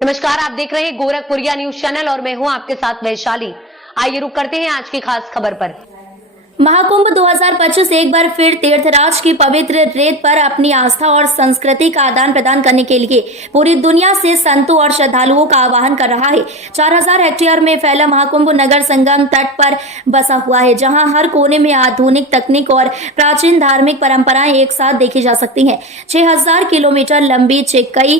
नमस्कार, आप देख रहे हैं गोरखपुरिया न्यूज चैनल और मैं हूं आपके साथ वैशाली। आइए रुक करते हैं आज की खास खबर पर। महाकुंभ 2025 एक बार फिर तीर्थराज की पवित्र रेत पर अपनी आस्था और संस्कृति का आदान प्रदान करने के लिए पूरी दुनिया से संतों और श्रद्धालुओं का आह्वान कर रहा है। 4000 हेक्टेयर में फैला महाकुंभ नगर संगम तट पर बसा हुआ है, जहां हर कोने में आधुनिक तकनीक और प्राचीन धार्मिक परंपराएं एक साथ देखी जा सकती हैं। 6000 किलोमीटर लंबी कई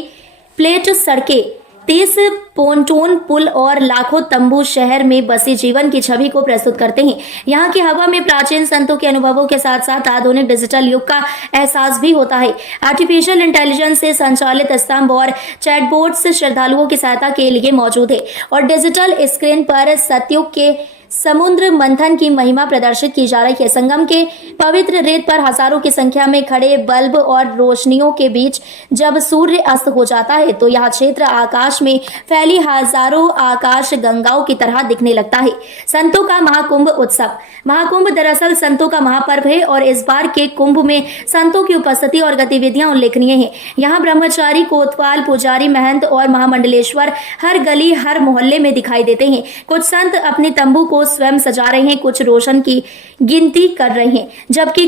प्लेट सड़कें, 30 पोंटून पुल और लाखों तंबू शहर में बसे जीवन की छवि को प्रस्तुत करते हैं। यहाँ की हवा में प्राचीन संतों के अनुभवों के साथ साथ आधुनिक डिजिटल युग का एहसास भी होता है। आर्टिफिशियल इंटेलिजेंस से संचालित स्तंभ और चैटबोट्स श्रद्धालुओं की सहायता के लिए मौजूद है और डिजिटल स्क्रीन पर सतयुग के समुद्र मंथन की महिमा प्रदर्शित की जा रही है। संगम के पवित्र रेत पर हजारों की संख्या में खड़े बल्ब और रोशनियों के बीच जब सूर्य अस्त हो जाता है तो यह क्षेत्र आकाश में फैली हजारों आकाश गंगाओं की तरह दिखने लगता है। संतों का महाकुंभ उत्सव। महाकुंभ दरअसल संतों का महापर्व है और इस बार के कुंभ में संतों की उपस्थिति और गतिविधियां उल्लेखनीय हैं। यहाँ ब्रह्मचारी, कोतवाल, पुजारी, महंत और महामंडलेश्वर हर गली हर मोहल्ले में दिखाई देते हैं। कुछ संत अपने तंबू को स्वयं सजा रहे हैं, कुछ रोशन की गिनती कर रहे हैं, जबकि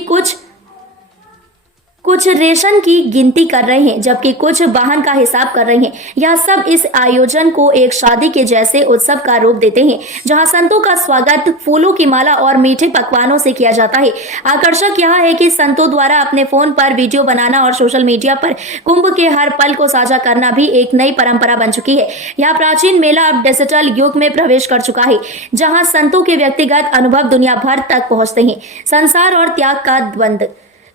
कुछ रेशन की गिनती कर रहे हैं, जबकि कुछ वाहन का हिसाब कर रहे हैं। यह सब इस आयोजन को एक शादी के जैसे उत्सव का रूप देते हैं, जहां संतों का स्वागत फूलों की माला और मीठे पकवानों से किया जाता है। आकर्षक यह है कि संतों द्वारा अपने फोन पर वीडियो बनाना और सोशल मीडिया पर कुंभ के हर पल को साझा करना भी एक नई परंपरा बन चुकी है। यह प्राचीन मेला अब डिजिटल युग में प्रवेश कर चुका है, जहां संतों के व्यक्तिगत अनुभव दुनिया भर तक पहुंचते हैं। संसार और त्याग का द्वंद्व।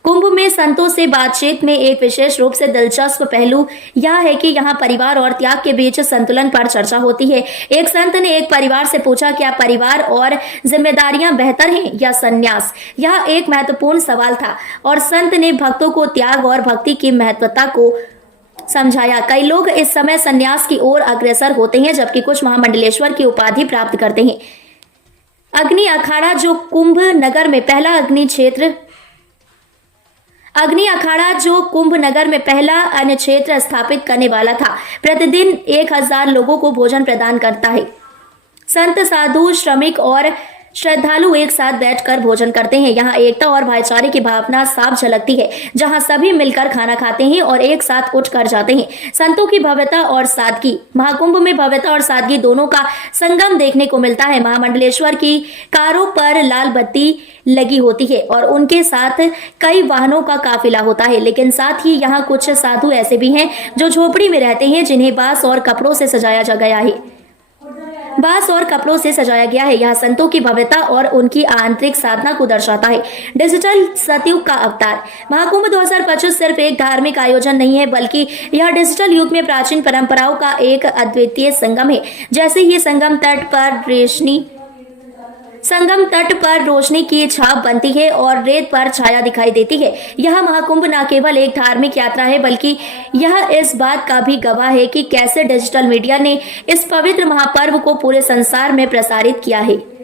कुंभ में संतों से बातचीत में एक विशेष रूप से दिलचस्प पहलू यह है कि यहाँ परिवार और त्याग के बीच संतुलन पर चर्चा होती है। एक संत ने एक परिवार से पूछा, क्या परिवार और जिम्मेदारियां बेहतर हैं या संन्यास? यह एक महत्वपूर्ण सवाल था और संत ने भक्तों को त्याग और भक्ति की महत्वता को समझाया। कई लोग इस समय संन्यास की ओर अग्रसर होते हैं, जबकि कुछ महामंडलेश्वर की उपाधि प्राप्त करते हैं। अग्नि अखाड़ा जो कुंभ नगर में पहला कुंभ नगर में पहला अन्न क्षेत्र स्थापित करने वाला था, प्रतिदिन 1000 लोगों को भोजन प्रदान करता है। संत, साधु, श्रमिक और श्रद्धालु एक साथ बैठकर भोजन करते हैं। यहाँ एकता और भाईचारे की भावना साफ झलकती है, जहाँ सभी मिलकर खाना खाते हैं और एक साथ उठ कर जाते हैं। संतों की भव्यता और सादगी। महाकुंभ में भव्यता और सादगी दोनों का संगम देखने को मिलता है। महामंडलेश्वर की कारों पर लाल बत्ती लगी होती है और उनके साथ कई वाहनों का काफिला होता है, लेकिन साथ ही यहाँ कुछ साधु ऐसे भी हैं जो झोपड़ी में रहते हैं, जिन्हें बांस और कपड़ों से सजाया गया है। यह संतों की भव्यता और उनकी आंतरिक साधना को दर्शाता है। डिजिटल सतयुग का अवतार। महाकुंभ 2025 सिर्फ एक धार्मिक आयोजन नहीं है, बल्कि यह डिजिटल युग में प्राचीन परंपराओं का एक अद्वितीय संगम है। जैसे ही संगम तट पर रोशनी की छाप बनती है और रेत पर छाया दिखाई देती है, यह महाकुंभ न केवल एक धार्मिक यात्रा है, बल्कि यह इस बात का भी गवाह है कि कैसे डिजिटल मीडिया ने इस पवित्र महापर्व को पूरे संसार में प्रसारित किया है।